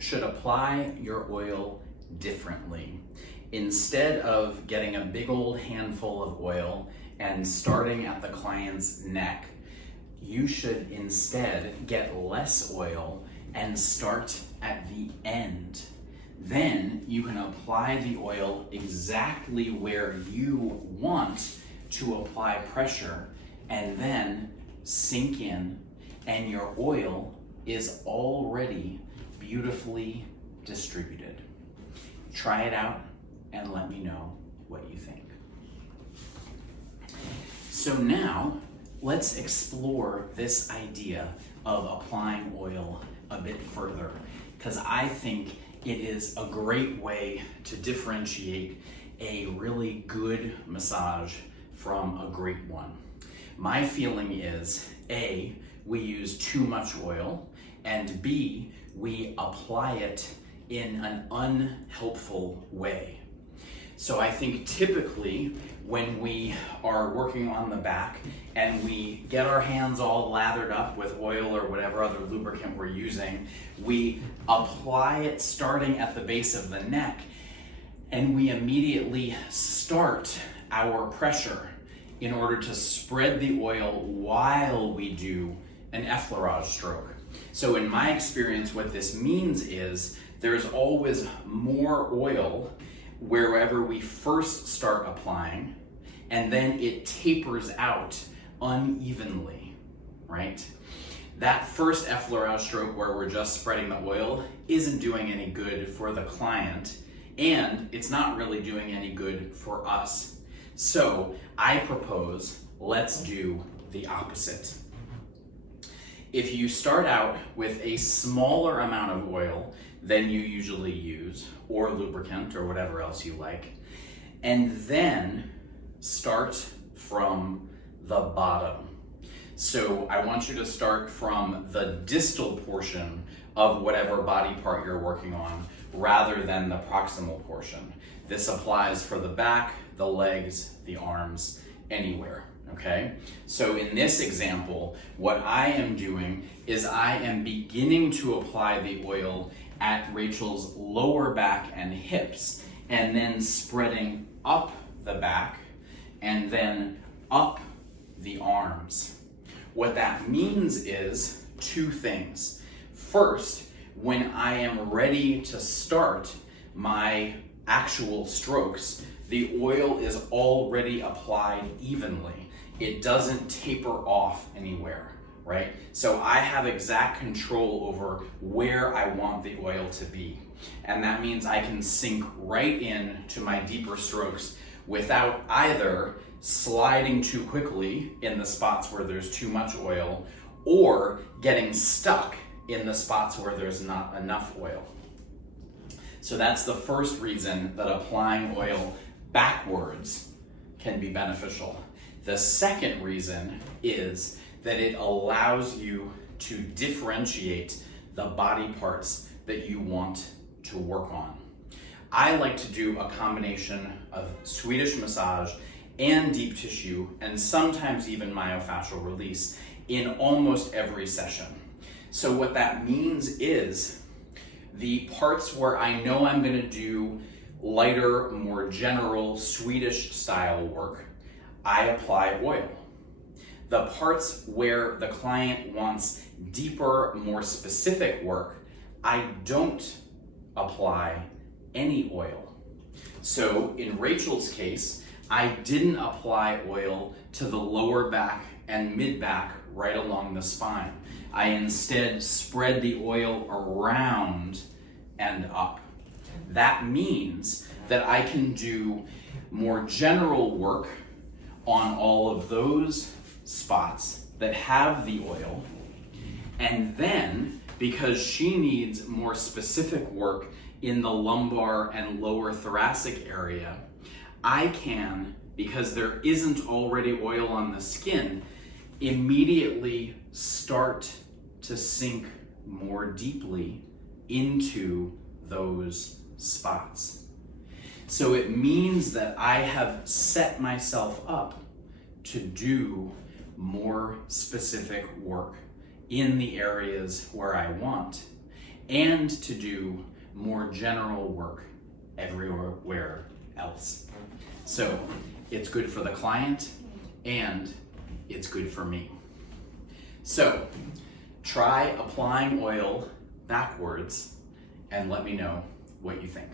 should apply your oil differently. Instead of getting a big old handful of oil and starting at the client's neck, you should instead get less oil and start at the end. Then you can apply the oil exactly where you want to apply pressure and then sink in, and your oil is already beautifully distributed. Try it out and let me know what you think. So now let's explore this idea of applying oil a bit further, because I think it is a great way to differentiate a really good massage from a great one. My feeling is A, we use too much oil, and B, we apply it in an unhelpful way. So I think typically when we are working on the back and we get our hands all lathered up with oil or whatever other lubricant we're using, we apply it starting at the base of the neck, and we immediately start our pressure in order to spread the oil while we do an effleurage stroke. So in my experience, what this means is there's always more oil wherever we first start applying, and then it tapers out unevenly, right? That first effleurage stroke where we're just spreading the oil isn't doing any good for the client, and it's not really doing any good for us. So I propose let's do the opposite. If you start out with a smaller amount of oil than you usually use, or lubricant, or whatever else you like, and then start from the bottom. So I want you to start from the distal portion of whatever body part you're working on, rather than the proximal portion. This applies for the back, the legs, the arms, anywhere. Okay, so in this example, what I am doing is I am beginning to apply the oil at Rachel's lower back and hips, and then spreading up the back and then up the arms. What that means is two things. First, when I am ready to start my actual strokes, the oil is already applied evenly. It doesn't taper off anywhere, right? So I have exact control over where I want the oil to be. And that means I can sink right in to my deeper strokes without either sliding too quickly in the spots where there's too much oil, or getting stuck in the spots where there's not enough oil. So that's the first reason that applying oil backwards can be beneficial. The second reason is that it allows you to differentiate the body parts that you want to work on. I like to do a combination of Swedish massage and deep tissue, and sometimes even myofascial release in almost every session. So what that means is the parts where I know I'm going to do lighter, more general Swedish style work, I apply oil. The parts where the client wants deeper, more specific work, I don't apply any oil. So in Rachel's case, I didn't apply oil to the lower back and mid back right along the spine. I instead spread the oil around and up. That means that I can do more general work on all of those spots that have the oil, and then because she needs more specific work in the lumbar and lower thoracic area, I can, because there isn't already oil on the skin, immediately start to sink more deeply into those spots. So it means that I have set myself up to do more specific work in the areas where I want. and to do more general work everywhere else. So it's good for the client and it's good for me. So try applying oil backwards and let me know what you think.